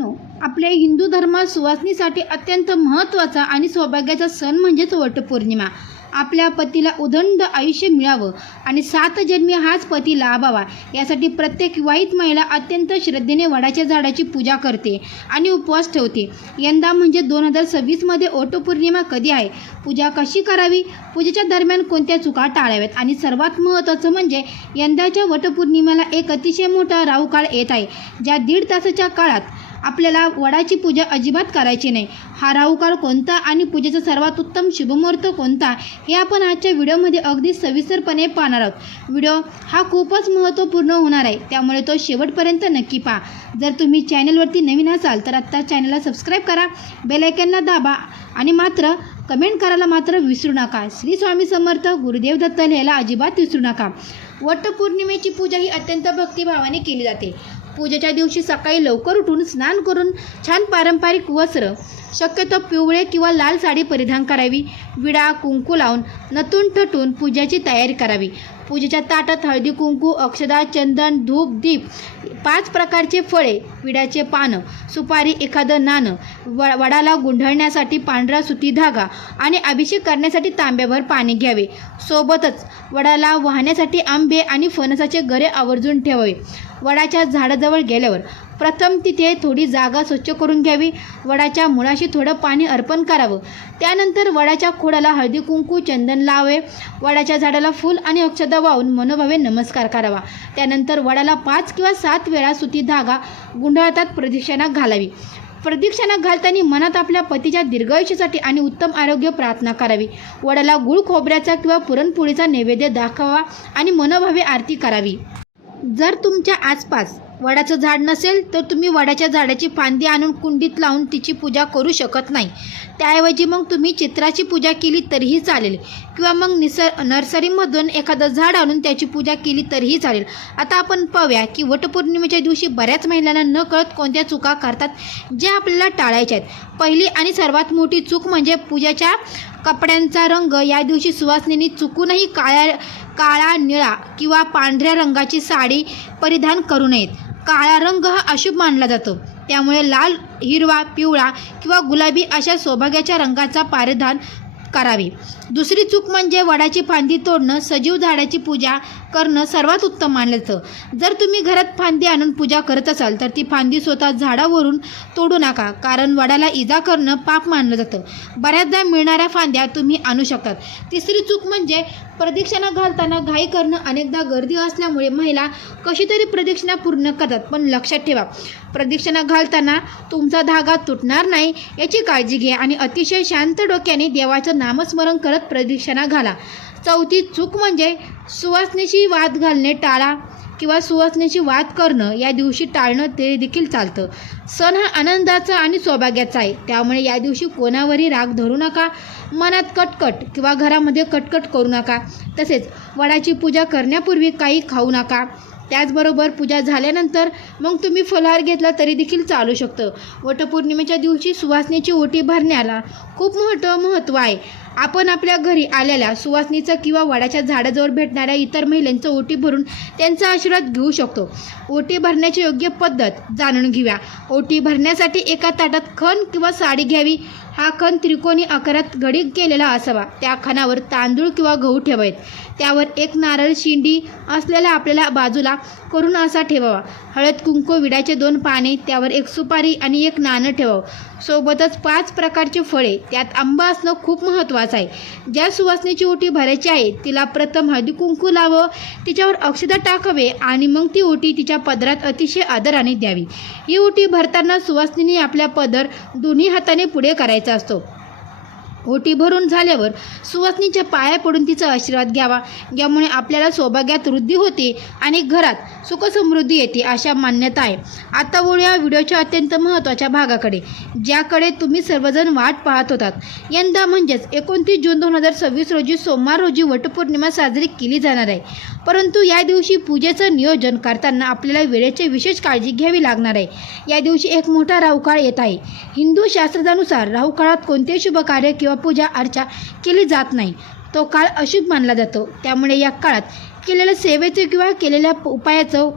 मित्रांनो, आपल्या हिंदू धर्मात सुवासिनीसाठी अत्यंत महत्त्वाचा आणि सौभाग्याचा सण म्हणजेच वटपौर्णिमा. आपल्या पतीला उदंड आयुष्य मिळावं आणि 7 जन्मी हाच पती लाभावा यासाठी प्रत्येक विवाहित महिला अत्यंत श्रद्धेने वडाच्या झाडाची पूजा करते आणि उपवास ठेवते. यंदा म्हणजे 2026मध्ये वटपौर्णिमा कधी आहे, पूजा कशी करावी, पूजेच्या दरम्यान कोणत्या चुका टाळाव्यात आणि सर्वात महत्त्वाचं म्हणजे यंदाच्या वटपौर्णिमेला एक अतिशय मोठा राहू काळ येत आहे, ज्या 1.5 तासाच्या काळात आपल्याला वडाची पूजा अजिबात करायची नाही. हा राहू काळ कोणता आणि पूजेचा सर्वात उत्तम शुभमुहूर्त कोणता हे आपण आजच्या व्हिडिओमध्ये अगदी सविस्तरपणे पाहणार आहोत. व्हिडिओ हा खूपच महत्त्वपूर्ण होणार आहे, त्यामुळे तो शेवटपर्यंत नक्की पहा. जर तुम्ही चॅनलवरती नवीन असाल तर आत्ता चॅनलला सबस्क्राईब करा, बेल आयकॉनला दाबा आणि मात्र कमेंट करायला मात्र विसरू नका. श्री स्वामी समर्थ, गुरुदेव दत्त लिहायला अजिबात विसरू नका. वटपौर्णिमेची पूजा ही अत्यंत भक्तिभावाने केली जाते. पूजेच्या दिवशी सकाळी लवकर उठून स्नान करून छान पारंपरिक वस्त्र, शक्यतो पिवळे किंवा लाल साडी परिधान करावी. विडा कुंकू लावून नटून थटून पूजेची तयारी करावी. पूजेच्या ताटात हळदी कुंकू, अक्षदा, चंदन, धूप, दीप, 5 प्रकारचे फळे, विड्याचे पानं, सुपारी, एखादं नाणं, वडाला गुंढळण्यासाठी पांढरा सुती धागा आणि अभिषेक करण्यासाठी तांब्याभर पाणी घ्यावे. सोबतच वडाला वाहण्यासाठी आंबे आणि फणसाचे गरे आवर्जून ठेवावे. वडाच्या झाडाजवळ गेल्यावर प्रथम तिथे थोडी जागा स्वच्छ करून घ्यावी. वडाच्या मुळाशी थोडं पाणी अर्पण करावं. त्यानंतर वडाच्या खोडाला हळदी कुंकू, चंदन लावावे. वडाच्या झाडाला फूल आणि अक्षता वाहून मनोभावे नमस्कार करावा. त्यानंतर वडाला 5 किंवा 7 वेळा सुती धागा गुंडाळतात प्रदक्षिणा घालावी. प्रदक्षिणा घालताना मनात आपल्या पतीच्या दीर्घायुष्यासाठी आणि उत्तम आरोग्य प्रार्थना करावी. वडाला गुळ खोबऱ्याचा किंवा पुरणपोळीचा नैवेद्य दाखवावा आणि मनोभावे आरती करावी. जर तुमच्या आसपास वडाचं झाड नसेल तर तुम्ही वडाच्या झाडाची फांदी आणून कुंडीत लावून तिची पूजा करू शकत नाही. त्याऐवजी मग तुम्ही चित्राची पूजा केली तरीही चालेल किंवा मग नर्सरीमधून एखादं झाड आणून त्याची पूजा केली तरीही चालेल. आता आपण पाहूया की वटपौर्णिमेच्या दिवशी बऱ्याच महिलांना न कळत कोणत्या चुका करतात ज्या आपल्याला टाळायच्या आहेत. पहिली आणि सर्वात मोठी चूक म्हणजे पूजेच्या कपड्यांचा रंग. या दिवशी सुवासिनींनी चुकूनही काळा, निळा किंवा पांढऱ्या रंगाची साडी परिधान करू नयेत. काळा रंग हा अशुभ मानला जातो, त्यामुळे लाल, हिरवा, पिवळा किंवा गुलाबी अशा सौभाग्याच्या रंगाचा परिधान करावी. दुसरी चूक म्हणजे वडाची फांदी तोडणं. सजीव झाडाची पूजा करणं सर्वात उत्तम मानलं जातं. जर तुम्ही घरात फांदी आणून पूजा करत असाल तर ती फांदी स्वतः झाडावरून तोडू नका, कारण वडाला इजा करणं पाप मानलं जातं. बऱ्याचदा मिळणाऱ्या फांद्या तुम्ही आणू शकतात. तिसरी चूक म्हणजे प्रदक्षिणा घालताना घाई करणं. अनेकदा गर्दी असल्यामुळे महिला कशीतरी प्रदक्षिणा पूर्ण करतात, पण लक्षात ठेवा, प्रदक्षिणा घालताना तुमचा धागा तुटणार नाही याची काळजी घ्या आणि अतिशय शांत डोक्याने देवाचं नामस्मरण करत प्रदक्षिणा घाला. चौथी चूक म्हणजे सुवासिनीशी वाद घालणे टाळा किंवा सुवासिनीशी वाद करणं या दिवशी टाळणं ते देखील चालतं. सण हा आनंदाचा आणि सौभाग्याचा आहे, त्यामुळे या दिवशी कोणावरही राग धरू नका. मनात कटकट किंवा घरामध्ये कटकट करू नका. तसेच वडाची पूजा करण्यापूर्वी काही खाऊ नका. त्याचबरोबर पूजा झाल्यानंतर मग तुम्ही फलाहार घेतला तरी देखील चालू शकतं. वटपौर्णिमेच्या दिवशी सुवासिनीची ओटी भरण्याला खूप मोठं महत्त्व आहे. आपण आपल्या घरी आलेल्या सुवासिनीचं किंवा वडाच्या झाडाजवळ भेटणाऱ्या इतर महिलांचं ओटी भरून त्यांचा आशीर्वाद घेऊ शकतो. ओटी भरण्याची योग्य पद्धत जाणून घेऊया. ओटी भरण्यासाठी एका ताटात खण किंवा साडी घ्यावी. हा खण त्रिकोणी आकारात घडी केलेला असावा. त्या खणावर तांदूळ किंवा गहू ठेवावेत. त्यावर एक नारळ शिंडी असलेला आपल्याला बाजूला करून असा ठेवावा. हळद कुंकू, विड्याचे 2 पाने, त्यावर एक सुपारी आणि एक नाणं ठेवावं. सोबतच 5 प्रकारचे फळे, त्यात आंबा असणं खूप महत्त्वाचं आहे. ज्या सुवासिनीची ओटी भरायची आहे तिला प्रथम हळदी कुंकू लावावं, तिच्यावर अक्षता टाकावे आणि मग ती ओटी तिच्या पदरात अतिशय आदराने द्यावी. ही ओटी भरताना सुवासिनीने आपल्या पदर दोन्ही हाताने पुढे करायचा असतो. ओटी भरून झाल्यावर सुवासिनीच्या पाया पडून तिचा आशीर्वाद घ्यावा, ज्यामुळे आपल्याला सौभाग्यात वृद्धी होते आणि घरात सुखसमृद्धी येते अशा मान्यता आहे. आता वळूया व्हिडिओच्या अत्यंत महत्त्वाच्या भागाकडे, ज्याकडे तुम्ही सर्वजण वाट पाहत होतात. यंदा म्हणजेच 29 जून 2026 रोजी सोमवार रोजी वटपौर्णिमा साजरी केली जाणार आहे. परंतु या दिवशी पूजेचं नियोजन करताना आपल्याला वेळेची विशेष काळजी घ्यावी लागणार आहे. या दिवशी एक मोठा राहुकाळ येत आहे. हिंदू शास्त्रानुसार राहुकाळात कोणतेही शुभ कार्य किंवा पूजा अर्चा केली जात नाही. तो काळ अशुभ मानला जातो, त्यामुळे या काळात केलेल्या सेवेचं किंवा केलेल्या उपायाचं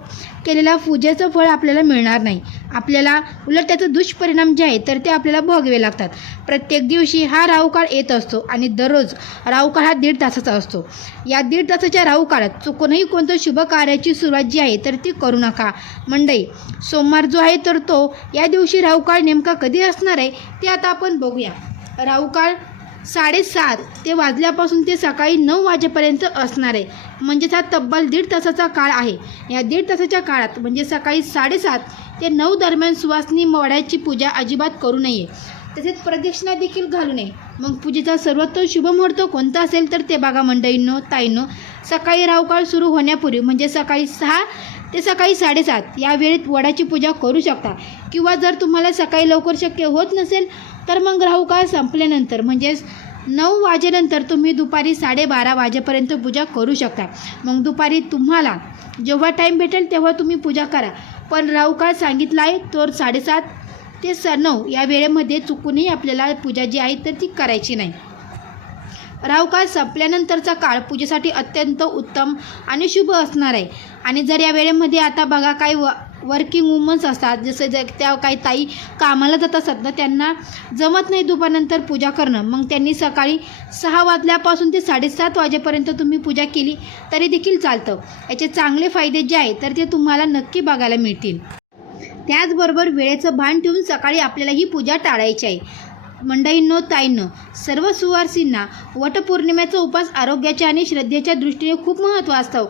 केलेल्या पूजेचं फळ आपल्याला मिळणार नाही. आपल्याला उलट त्याचे दुष्परिणाम जे आहेत तर ते आपल्याला भोगावे लागतात. प्रत्येक दिवशी हा राहू काळ येत असतो आणि दररोज राहू काळ हा 1.5 तासाचा असतो. या 1.5 तासाच्या राहू काळात चुकूनही कोणतं शुभ कार्याची सुरुवात जी आहे तर ती करू नका. मंडळी, सोमवार जो आहे तर तो या दिवशी राहू काळ नेमका कधी असणार आहे ते आता आपण बघूया. राहू काळ 7:30 ते वाजल्यापासून ते सकाळी 9 वाजेपर्यंत असणार आहे. म्हणजेच हा तब्बल 1.5 तासाचा काळ आहे. या 1.5 तासाच्या काळात म्हणजे सकाळी 7:30 ते 9 दरम्यान सुवासिनी वडाची पूजा अजिबात करू नये. तसेच प्रदक्षिणा देखील घालू नये. मग पूजेचा सर्वोत्तम शुभ मुहूर्त कोणता असेल तर ते बघा मंडळींनो, ताईंनो. सकाळी राहू काळ सुरू होण्यापूर्वी म्हणजे सकाळी 6 ते सकाळी 7:30 या वेळेत वडाची पूजा करू शकता. किंवा जर तुम्हाला सकाळी लवकर शक्य होत नसेल तर मग राहू काळ संपल्यानंतर म्हणजेच 9 वाजेनंतर तुम्ही दुपारी 12:30 वाजेपर्यंत पूजा करू शकता. मग दुपारी तुम्हाला जेव्हा टाईम भेटेल तेव्हा तुम्ही पूजा करा. पण राहू काळ सांगितला आहे तो 7:30 ते 9 या वेळेमध्ये चुकूनही आपल्याला पूजा जी आहे तर ती करायची नाही. राहू काळ संपल्यानंतरचा काळ पूजेसाठी अत्यंत उत्तम आणि शुभ असणार आहे. आणि जर या वेळेमध्ये आता बघा काही वर्किंग वुमन्स असतात, जसं त्या काही ताई कामाला जात असतात ना, त्यांना जमत नाही दुपारनंतर पूजा करणं. मग त्यांनी सकाळी 6 वाजल्यापासून ते 7:30 वाजेपर्यंत तुम्ही पूजा केली तरी देखील चालतं. याचे चांगले फायदे जे आहेत तर ते तुम्हाला नक्की बघायला मिळतील. त्याचबरोबर वेळेचं भान ठेवून सकाळी आपल्याला ही पूजा टाळायची आहे. मंडळींनो, ताईंनो, सर्व सुवासिनींना वटपौर्णिमेचा उपास आरोग्याच्या आणि श्रद्धेच्या दृष्टीने खूप महत्त्व असतं.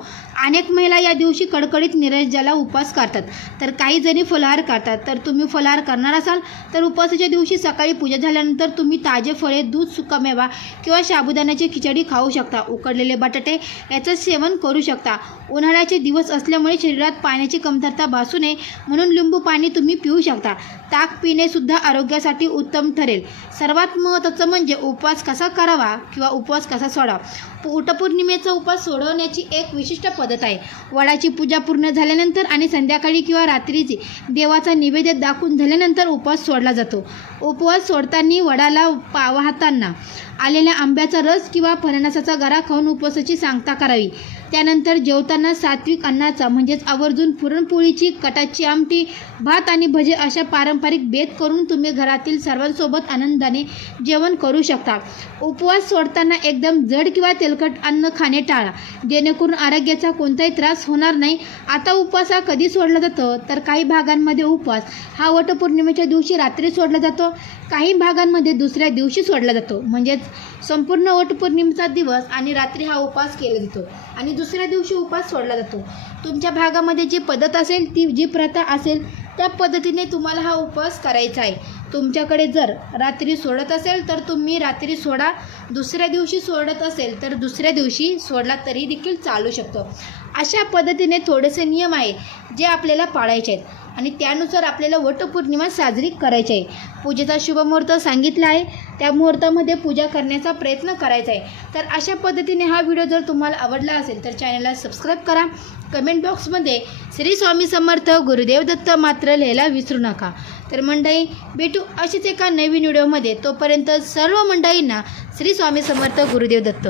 अनेक महिला या दिवशी कडकडीत निर्जला उपवास करतात, तर काही जणी फलाहार करतात. तर तुम्ही फलाहार करणार असाल तर उपवासाच्या दिवशी सकाळी पूजा झाल्यानंतर तुम्ही ताजे फळे, दूध, सुकामेवा किंवा साबुदाण्याची खिचडी खाऊ शकता. उकडलेले बटाटे याचं सेवन करू शकता. उन्हाळ्याचे दिवस असल्यामुळे शरीरात पाण्याची कमतरता भासू नये म्हणून लिंबू पाणी तुम्ही पिऊ शकता. ताक पिणे सुद्धा आरोग्यासाठी उत्तम ठरेल. सर्वात महत्त्वाचं म्हणजे उपवास कसा करावा किंवा उपवास कसा सोडावा. वटपौर्णिमेचा उपवास सोडवण्याची एक विशिष्ट पद्धत आहे. वडाची पूजा पूर्ण झाल्यानंतर आणि संध्याकाळी किंवा रात्रीची देवाचा नैवेद्य दाखवून झाल्यानंतर उपवास सोडला जातो. उपवास सोडताना वडाला वाहताना आलेल्या आंब्याचा रस किंवा फणसाचा गरा खाऊन उपवासाची सांगता करावी. त्यानंतर जेवताना सात्विक अन्नाचा म्हणजेच आवर्जून पुरणपोळीची, कटाची आमटी, भात आणि भजे अशा पारंपरिक बेत करून तुम्ही घरातील सर्वांसोबत आनंदाने जेवण करू शकता. उपवास सोडताना एकदम जड किंवा तेलकट अन्न खाणे टाळा, जेणेकरून आरोग्याचा कोणताही त्रास होणार नाही. आता उपवास हा कधी सोडला जातो तर काही भागांमध्ये उपवास हा वटपौर्णिमेच्या दिवशी रात्री सोडला जातो, काही भागांमध्ये दुसऱ्या दिवशी सोडला जातो. म्हणजेच संपूर्ण वटपौर्णिमेचा दिवस आणि रात्री हा उपवास केला जातो आणि दुसऱ्या दिवशी उपवास सोडला जातो. तुमच्या भागामध्ये जी पद्धत असेल, ती जी प्रथा असेल त्या पद्धतीने तुम्हाला हा उपवास करायचा आहे. तुमच्याकडे जर रात्री सोडत असेल तर तुम्ही रात्री सोडा, दुसऱ्या दिवशी सोडत असेल तर दुसऱ्या दिवशी सोडला तरी देखील चालू शकतो. अशा पद्धतीने थोडेसे नियम आहे जे आपल्याला पाळायचे आहेत आणि त्यानुसार आपल्याला वटपौर्णिमा साजरी करायची आहे. पूजेचा शुभ मुहूर्त सांगितला आहे, त्या मुहूर्तामध्ये पूजा करण्याचा प्रयत्न करायचा आहे. तर अशा पद्धतीने हा व्हिडिओ जर तुम्हाला आवडला असेल तर चॅनलला सबस्क्राईब करा. कमेंट बॉक्समध्ये श्री स्वामी समर्थ गुरुदेव दत्त मात्र लिहायला विसरू नका. तर मंडळी, भेटू अशीच एका नवीन व्हिडिओमध्ये. तोपर्यंत सर्व मंडळींना श्री स्वामी समर्थ गुरुदेव दत्त.